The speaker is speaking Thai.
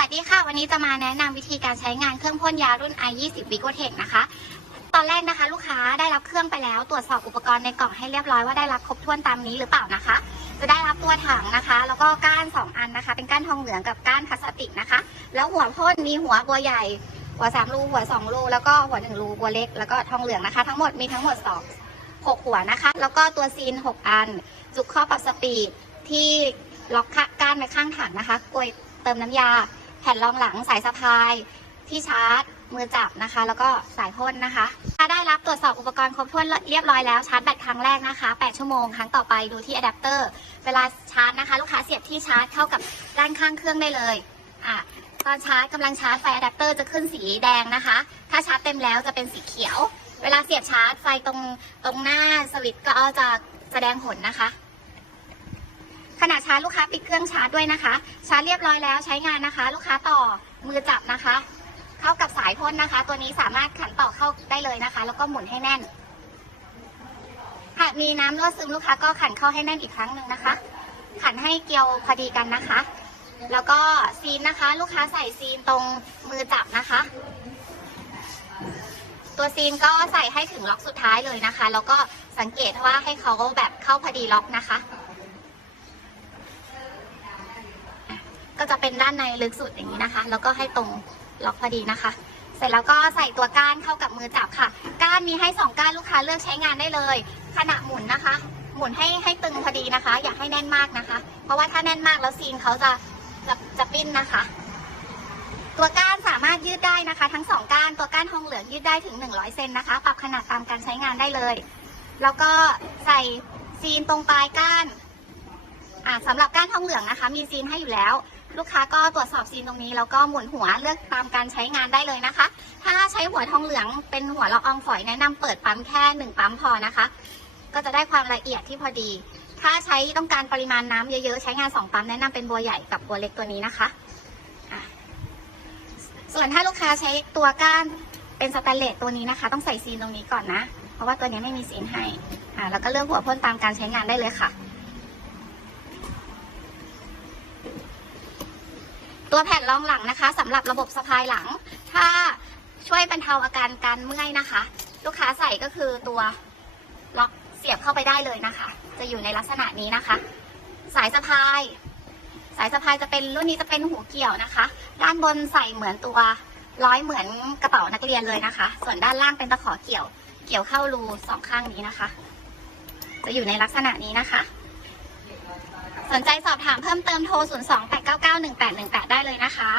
วัสดีค่ะ วันนี้จะมาแนะนำวิธีการใช้งานเครื่องพ่นยารุ่น i20 v i g o t e c h นะคะ ตอนแรกนะคะ ลูกค้าได้รับเครื่องไปแล้ว ตรวจสอบอุปกรณ์ในกล่องให้เรียบร้อยว่าได้รับครบถ้วนตามนี้หรือเปล่านะคะ จะได้รับตัวถังนะคะ แล้วก็ก้าน 2 อันนะคะ เป็นก้านทองเหลืองกับก้านพลาสติกนะคะ แล้วหัวพ่นมีหัวบัวใหญ่ หัวสามรู หัวสองรู แล้วก็หัวหนึ่งรู บัวเล็ก แล้วก็ทองเหลืองนะคะ ทั้งหมดมีทั้งหมดสองหกหัวนะคะ แล้วก็ตัวซีนหกอัน จุกข้อปรับสปีดที่ล็อกก้านไว้ข้างถังนะคะกลวยเติมน้ำยา แผ่นรองหลังสายสะพายที่ชาร์จมือจับนะคะ แล้วก็สายพ่นนะคะ ถ้าได้รับตรวจสอบอุปกรณ์ครบถ้วนเรียบร้อยแล้วชาร์จแบตครั้งแรกนะคะ 8 ชั่วโมง ครั้งต่อไปดูที่อะแดปเตอร์เวลาชาร์จนะคะ ลูกค้าเสียบที่ชาร์จเข้ากับด้านข้างเครื่องได้เลยอะตอนชาร์จกำลังชาร์จไฟอะแดปเตอร์จะขึ้นสีแดงนะคะ ถ้าชาร์จเต็มแล้วจะเป็นสีเขียว เวลาเสียบชาร์จไฟตรงตรงหน้าสวิตช์ก็จะแสดงผลนะคะ ขณะชาร์จลูกค้าปิดเครื่องชาร์จด้วยนะคะ ชาร์จเรียบร้อยแล้วใช้งานนะคะ ลูกค้าต่อมือจับนะคะ เข้ากับสายพ่นนะคะ ตัวนี้สามารถขันต่อเข้าได้เลยนะคะ แล้วก็หมุนให้แน่นหากมีน้ำรั่วซึมลูกค้าก็ขันเข้าให้แน่นอีกครั้งหนึ่งนะคะ ขันให้เกลียวพอดีกันนะคะ แล้วก็ซีนนะคะ ลูกค้าใส่ซีนตรงมือจับนะคะ ตัวซีนก็ใส่ให้ถึงล็อกสุดท้ายเลยนะคะ แล้วก็สังเกตว่าให้เขาแบบเข้าพอดีล็อกนะคะ ก็จะเป็นด้านในลึกสุดอย่างนี้นะคะ แล้วก็ให้ตรงล็อกพอดีนะคะ เสร็จแล้วก็ใส่ตัวก้านเข้ากับมือจับค่ะ ก้านมีให้สองก้านลูกค้าเลือกใช้งานได้เลย ขณะหมุนนะคะ หมุนให้ให้ตึงพอดีนะคะ อย่าให้แน่นมากนะคะ เพราะว่าถ้าแน่นมากแล้วซีนเขาจะจะจะปิ้นนะคะ ตัวก้านสามารถยืดได้นะคะ ทั้งสองก้านตัวก้านทองเหลืองยืดได้ถึง 100เซนนะคะ ปรับขนาดตามการใช้งานได้เลย แล้วก็ใส่ซีนตรงปลายก้านอ่าสำหรับก้านทองเหลืองนะคะ มีซีนให้อยู่แล้ว ลูกค้าก็ตรวจสอบซีนตรงนี้แล้วก็หมุนหัวเลือกตามการใช้งานได้เลยนะคะ ถ้าใช้หัวทองเหลืองเป็นหัวละอองฝอยแนะนำเปิดปั๊มแค่หนึ่งปั๊มพอนะคะ ก็จะได้ความละเอียดที่พอดี ถ้าใช้ต้องการปริมาณน้ำเยอะๆใช้งานสองปั๊มแนะนำเป็นบัวใหญ่กับบัวเล็กตัวนี้นะคะอะส่วนถ้าลูกค้าใช้ตัวก้านเป็นสแตนเลสตัวนี้นะคะ ต้องใส่ซีนตรงนี้ก่อนนะ เพราะว่าตัวนี้ไม่มีซีนให้อ่าแล้วก็เลือกหัวพ่นตามการใช้งานได้เลยค่ะ ตัวแผ่นรองหลังนะคะสำหรับระบบสะพายหลัง ถ้าช่วยบรรเทาอาการการเมื่อยนะคะ ลูกค้าใส่ก็คือตัวล็อกเสียบเข้าไปได้เลยนะคะ จะอยู่ในลักษณะนี้นะคะ สายสะพาย สายสะพายจะเป็นรุ่นนี้จะเป็นหูเกี่ยวนะคะ ด้านบนใส่เหมือนตัวร้อยเหมือนกระเป๋านักเรียนเลยนะคะ ส่วนด้านล่างเป็นตะขอเกี่ยว เกี่ยวเข้ารูสองข้างนี้นะคะ จะอยู่ในลักษณะนี้นะคะ นใจสอบถามเพิ่มเติมโทร 028991818 ได้เลยนะคะ